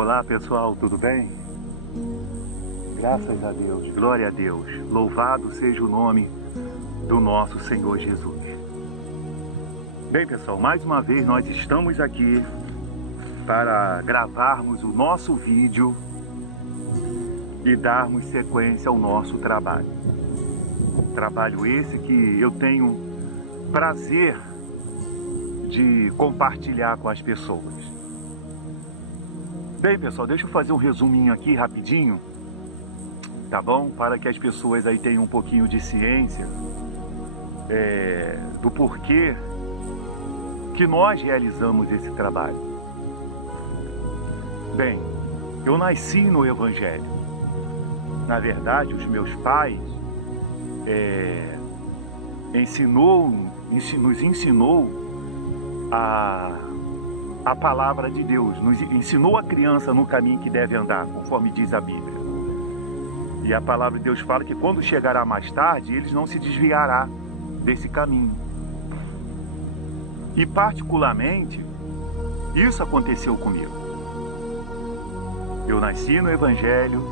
Olá pessoal, tudo bem? Graças a Deus, glória a Deus, louvado seja o nome do nosso Senhor Jesus. Bem pessoal, mais uma vez nós estamos aqui para gravarmos o nosso vídeo e darmos sequência ao nosso trabalho. Trabalho esse que eu tenho prazer de compartilhar com as pessoas. Bem pessoal, deixa eu fazer um resuminho aqui rapidinho, tá bom? Para que as pessoas aí tenham um pouquinho de ciência do porquê que nós realizamos esse trabalho. Bem, eu nasci no Evangelho. Na verdade, os meus pais nos ensinou a palavra de Deus, nos ensinou a criança no caminho que deve andar, conforme diz a Bíblia. E a palavra de Deus fala que quando chegará mais tarde, eles não se desviará desse caminho. E particularmente, isso aconteceu comigo. Eu nasci no Evangelho.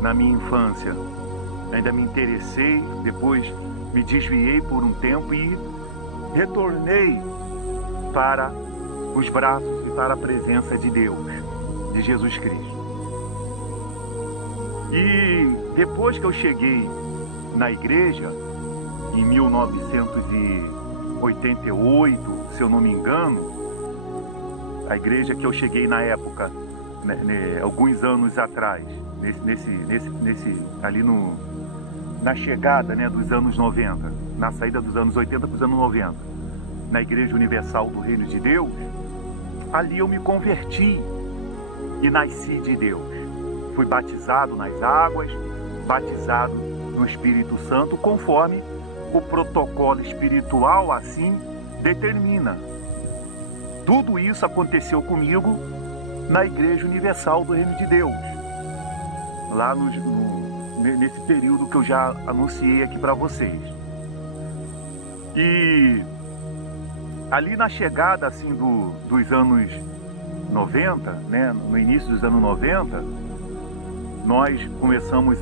Na minha infância, ainda me interessei, depois me desviei por um tempo e retornei para os braços e para a presença de Deus, de Jesus Cristo. E depois que eu cheguei na igreja, em 1988, se eu não me engano, a igreja que eu cheguei na época, alguns anos atrás, ali na chegada dos anos 90, na saída dos anos 80 para os anos 90, na Igreja Universal do Reino de Deus, ali eu me converti e nasci de Deus. Fui batizado nas águas, batizado no Espírito Santo, conforme o protocolo espiritual assim determina. Tudo isso aconteceu comigo na Igreja Universal do Reino de Deus, lá nesse período que eu já anunciei aqui para vocês. E ali na chegada assim dos anos 90, no início dos anos 90, nós começamos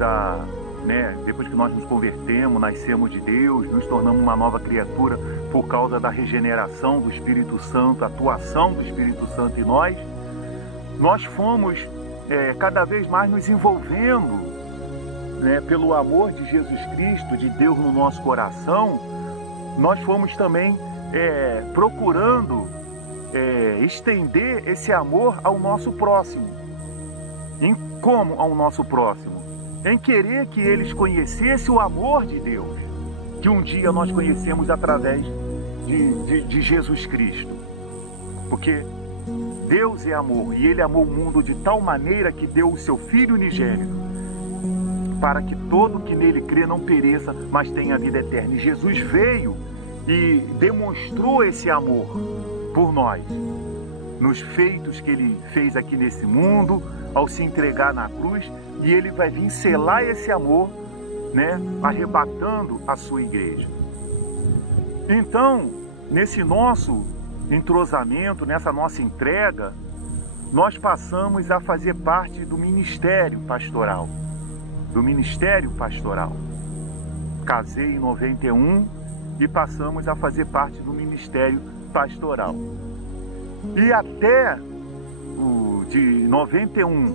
depois que nós nos convertemos, nascemos de Deus, nos tornamos uma nova criatura por causa da regeneração do Espírito Santo, a atuação do Espírito Santo em nós fomos cada vez mais nos envolvendo pelo amor de Jesus Cristo, de Deus no nosso coração. Nós fomos também procurando estender esse amor ao nosso próximo. Em como ao nosso próximo? Em querer que eles conhecessem o amor de Deus, que um dia nós conhecemos através de Jesus Cristo. Porque Deus é amor, e Ele amou o mundo de tal maneira que deu o seu Filho unigênito, para que todo que nele crê não pereça, mas tenha a vida eterna. E Jesus veio e demonstrou esse amor por nós, nos feitos que Ele fez aqui nesse mundo, ao se entregar na cruz, e Ele vai vir selar esse amor, arrebatando a sua igreja. Então, nesse nosso entrosamento, nessa nossa entrega, nós passamos a fazer parte do ministério pastoral. Casei em 91 e passamos a fazer parte do ministério pastoral. E até de 91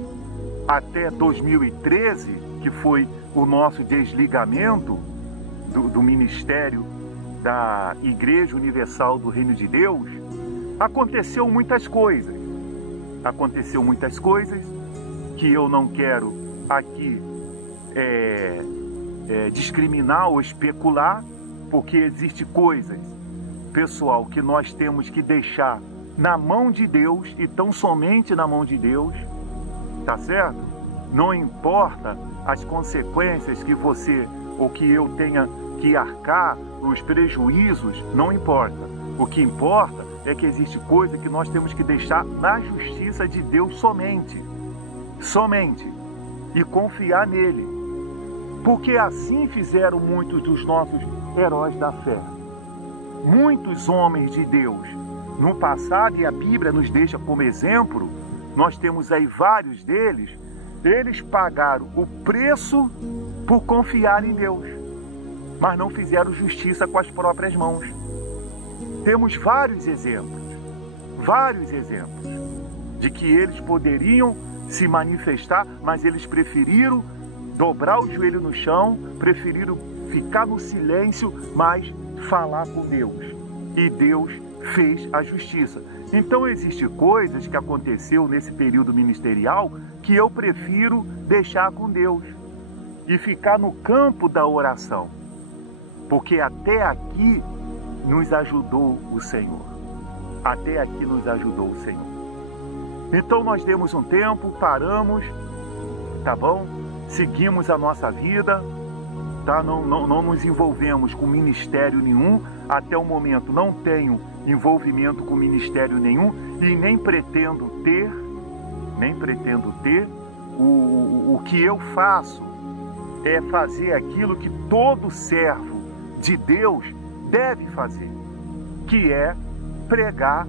até 2013, que foi o nosso desligamento do ministério da Igreja Universal do Reino de Deus, aconteceu muitas coisas. Aconteceu muitas coisas que eu não quero aqui discriminar ou especular, porque existe coisas, pessoal, que nós temos que deixar na mão de Deus, e tão somente na mão de Deus, tá certo? Não importa as consequências que você ou que eu tenha que arcar, os prejuízos, não importa. O que importa é que existe coisa que nós temos que deixar na justiça de Deus somente, e confiar nele, porque assim fizeram muitos dos nossos heróis da fé. Muitos homens de Deus no passado, e a Bíblia nos deixa como exemplo, nós temos aí vários deles, eles pagaram o preço por confiar em Deus, mas não fizeram justiça com as próprias mãos. Temos vários exemplos de que eles poderiam se manifestar, mas eles preferiram dobrar o joelho no chão, preferiram ficar no silêncio, mas falar com Deus. E Deus fez a justiça. Então existem coisas que aconteceu nesse período ministerial que eu prefiro deixar com Deus e ficar no campo da oração, porque até aqui nos ajudou o Senhor. Até aqui nos ajudou o Senhor. Então nós demos um tempo, paramos, tá bom? Seguimos a nossa vida, tá? Não nos envolvemos com ministério nenhum. Até o momento não tenho envolvimento com ministério nenhum e nem pretendo ter. O que eu faço é fazer aquilo que todo servo de Deus deve fazer, que é pregar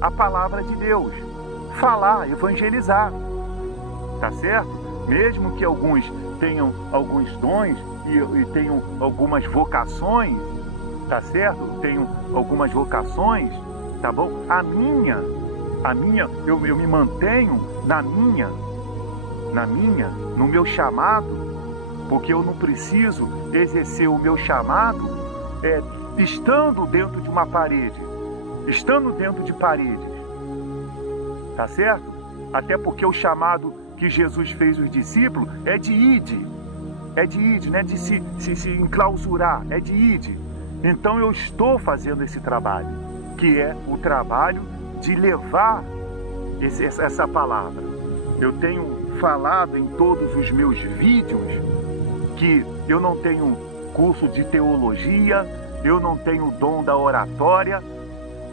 a palavra de Deus, falar, evangelizar, tá certo? Mesmo que alguns tenham alguns dons e tenham algumas vocações, tá certo? Tenham algumas vocações, tá bom? A minha, eu me mantenho no meu chamado, porque eu não preciso exercer o meu chamado estando dentro de uma parede, estando dentro de paredes, tá certo? Até porque o chamado que Jesus fez os discípulos é de ide, não é de se enclausurar, é de ide. Então eu estou fazendo esse trabalho, que é o trabalho de levar essa palavra. Eu tenho falado em todos os meus vídeos que eu não tenho curso de teologia, eu não tenho o dom da oratória,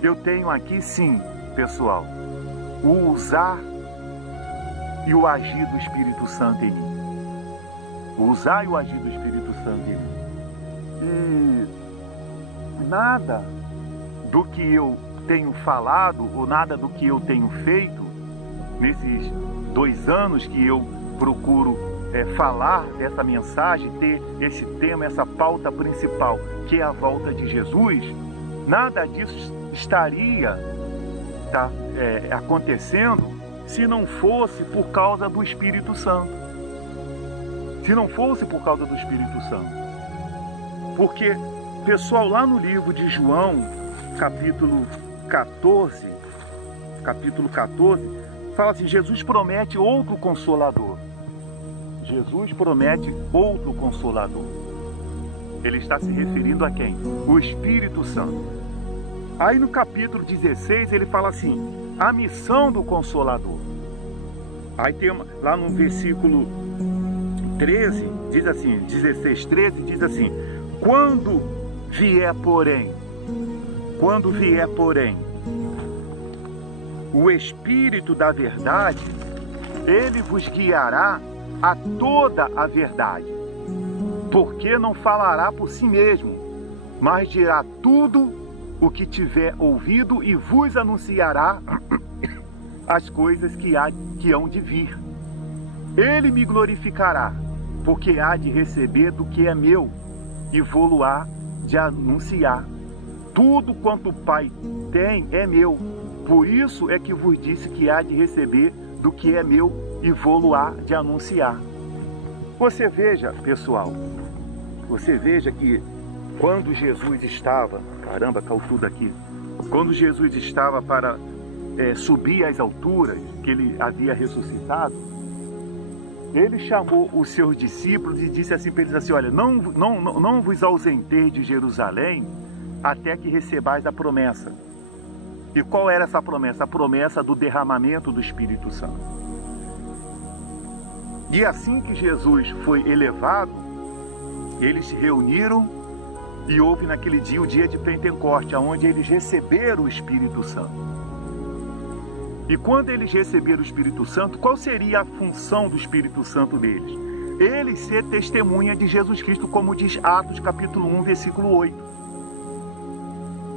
eu tenho aqui sim, pessoal, o usar e o agir do Espírito Santo em mim. O usar e o agir do Espírito Santo em mim. E nada do que eu tenho falado, ou nada do que eu tenho feito, nesses 2 anos que eu procuro falar dessa mensagem, ter esse tema, essa pauta principal, que é a volta de Jesus, nada disso estaria acontecendo se não fosse por causa do Espírito Santo. Se não fosse por causa do Espírito Santo. Porque, pessoal, lá no livro de João, capítulo 14, fala assim, Jesus promete outro Consolador. Jesus promete outro Consolador. Ele está se referindo a quem? O Espírito Santo. Aí no capítulo 16 ele fala assim, a missão do Consolador. Aí tem lá no versículo 13, diz assim, 16, 13, diz assim, quando vier, porém, o Espírito da verdade, ele vos guiará a toda a verdade, porque não falará por si mesmo, mas dirá tudo o que tiver ouvido e vos anunciará as coisas que hão de vir. Ele me glorificará, porque há de receber do que é meu e vou-lo-á de anunciar. Tudo quanto o Pai tem é meu, por isso é que vos disse que há de receber do que é meu e vou-lo-á de anunciar. Você veja, pessoal, você veja que quando Jesus estava, caramba, caiu tudo aqui, quando Jesus estava para subir às alturas, que ele havia ressuscitado, ele chamou os seus discípulos e disse assim para eles assim, olha, não vos ausenteis de Jerusalém até que recebais a promessa. E qual era essa promessa? A promessa do derramamento do Espírito Santo. E assim que Jesus foi elevado, eles se reuniram e houve naquele dia o dia de Pentecoste, onde eles receberam o Espírito Santo. E quando eles receberam o Espírito Santo, qual seria a função do Espírito Santo deles? Eles ser testemunha de Jesus Cristo, como diz Atos capítulo 1, versículo 8.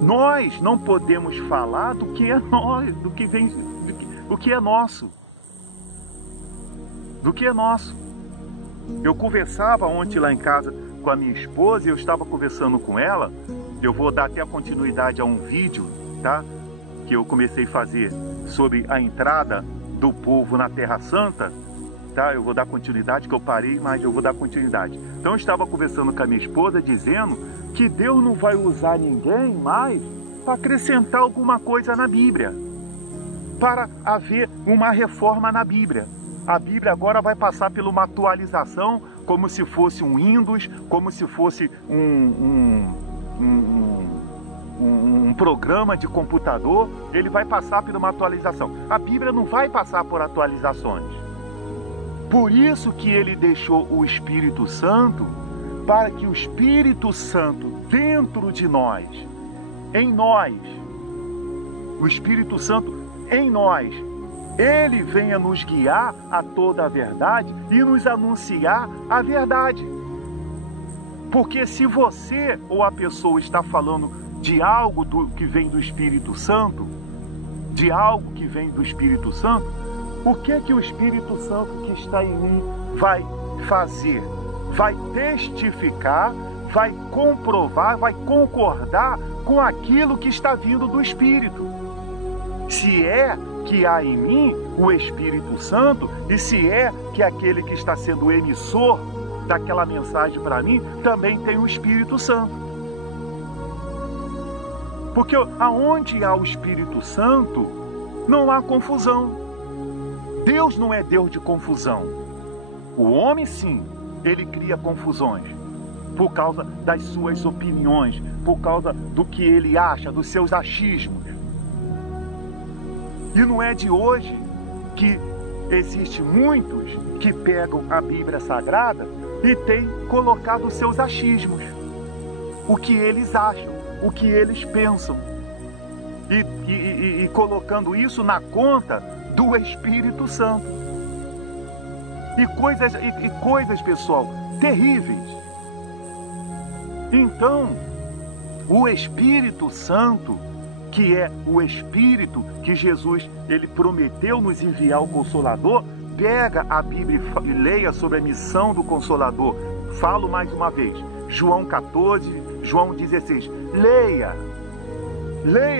nós não podemos falar do que é nós, do que é nosso. Do que é nosso. Eu conversava ontem lá em casa com a minha esposa e eu estava conversando com ela. Eu vou dar até a continuidade a um vídeo, tá? Que eu comecei a fazer sobre a entrada do povo na Terra Santa, tá? Eu vou dar continuidade, que eu parei, mas eu vou dar continuidade. Então eu estava conversando com a minha esposa dizendo que Deus não vai usar ninguém mais para acrescentar alguma coisa na Bíblia, para haver uma reforma na Bíblia. A Bíblia agora vai passar por uma atualização, como se fosse um Windows, como se fosse um programa de computador. Ele vai passar por uma atualização. A Bíblia não vai passar por atualizações. Por isso que ele deixou o Espírito Santo, para que o Espírito Santo dentro de nós, em nós, o Espírito Santo em nós, ele venha nos guiar a toda a verdade e nos anunciar a verdade. Porque se você ou a pessoa está falando de algo que vem do Espírito Santo, de algo que vem do Espírito Santo, o que o Espírito Santo que está em mim vai fazer? Vai testificar, vai comprovar, vai concordar com aquilo que está vindo do Espírito. Se é que há em mim o Espírito Santo, e se é que aquele que está sendo o emissor daquela mensagem para mim também tem o Espírito Santo. Porque aonde há o Espírito Santo, não há confusão. Deus não é Deus de confusão. O homem, sim, ele cria confusões por causa das suas opiniões, por causa do que ele acha, dos seus achismos. E não é de hoje que existem muitos que pegam a Bíblia Sagrada e têm colocado os seus achismos, o que eles acham, o que eles pensam, e colocando isso na conta do Espírito Santo. E coisas, pessoal, terríveis. Então, o Espírito Santo, que é o Espírito que Jesus ele prometeu nos enviar o Consolador, pega a Bíblia e leia sobre a missão do Consolador. Falo mais uma vez, João 14, João 16, leia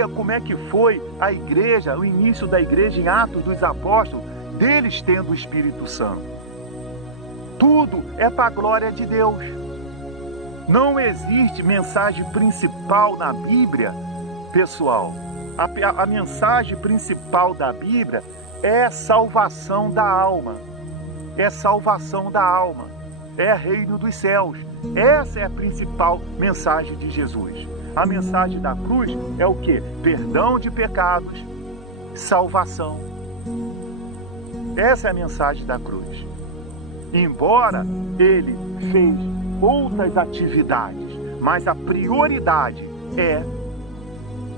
como é que foi a igreja, o início da igreja em Atos dos Apóstolos, deles tendo o Espírito Santo. Tudo é para a glória de Deus. Não existe mensagem principal na Bíblia, pessoal. A mensagem principal da Bíblia é salvação da alma. É salvação da alma. É reino dos céus. Essa é a principal mensagem de Jesus. A mensagem da cruz é o quê? Perdão de pecados, salvação. Essa é a mensagem da cruz. Embora ele fez outras atividades, mas a prioridade é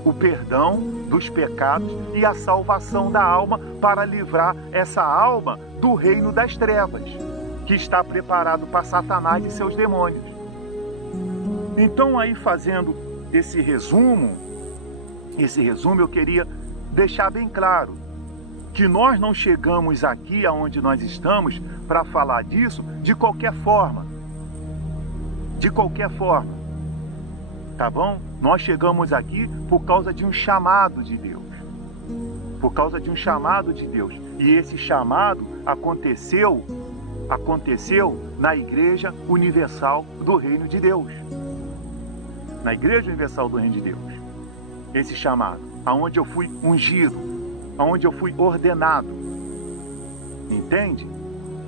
o perdão dos pecados e a salvação da alma, para livrar essa alma do reino das trevas, que está preparado para Satanás e seus demônios. Então, aí fazendo esse resumo eu queria deixar bem claro que nós não chegamos aqui aonde nós estamos para falar disso de qualquer forma. De qualquer forma. Tá bom? Nós chegamos aqui por causa de um chamado de Deus. Por causa de um chamado de Deus. E esse chamado aconteceu na Igreja Universal do Reino de Deus. Na Igreja Universal do Reino de Deus. Esse chamado. Aonde eu fui ungido. Aonde eu fui ordenado. Entende?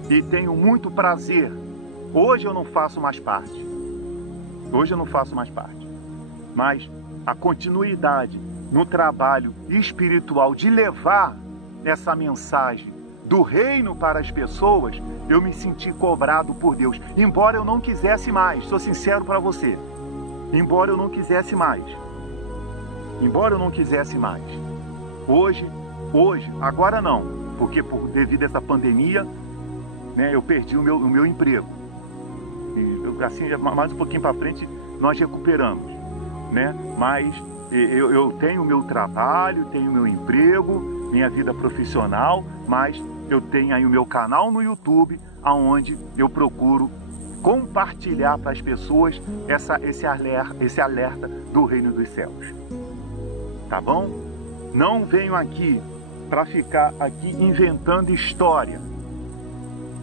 E tenho muito prazer. Hoje eu não faço mais parte. Mas a continuidade no trabalho espiritual de levar essa mensagem do reino para as pessoas, eu me senti cobrado por Deus. Embora eu não quisesse mais, sou sincero para você. Embora eu não quisesse mais. Hoje, agora não. Porque devido a essa pandemia, né, eu perdi o meu emprego. E assim, mais um pouquinho para frente, nós recuperamos, né? Mas eu tenho meu trabalho, tenho meu emprego, minha vida profissional, mas eu tenho aí o meu canal no YouTube, onde eu procuro compartilhar para as pessoas esse alerta do reino dos céus. Tá bom? Não venho aqui para ficar aqui inventando história.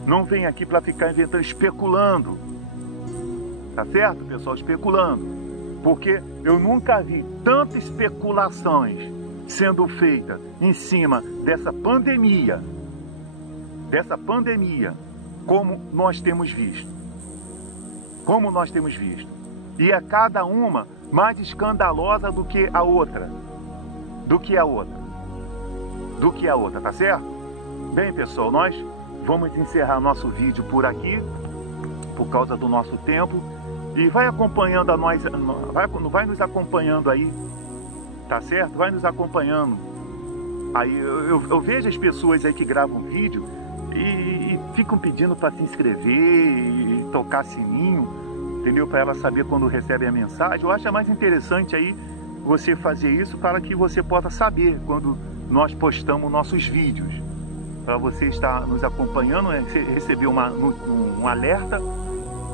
Não venho aqui para ficar inventando, especulando. Tá certo, pessoal? Especulando. Porque eu nunca vi tantas especulações sendo feitas em cima dessa pandemia, como nós temos visto. Como nós temos visto. E é cada uma mais escandalosa do que a outra. Tá certo? Bem, pessoal, nós vamos encerrar nosso vídeo por aqui, por causa do nosso tempo. E vai acompanhando vai nos acompanhando aí, tá certo? Vai nos acompanhando. Aí eu vejo as pessoas aí que gravam vídeo e ficam pedindo para se inscrever e tocar sininho, entendeu? Para ela saber quando recebe a mensagem. Eu acho mais interessante aí você fazer isso para que você possa saber quando nós postamos nossos vídeos. Para você estar nos acompanhando, receber um alerta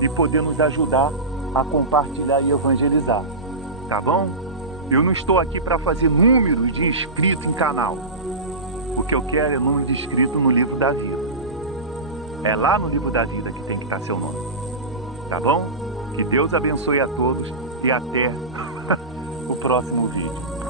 e poder nos ajudar a compartilhar e evangelizar. Tá bom? Eu não estou aqui para fazer números de inscritos em canal. O que eu quero é número de inscritos no livro da vida. É lá no livro da vida que tem que estar seu nome. Tá bom? Que Deus abençoe a todos e até o próximo vídeo.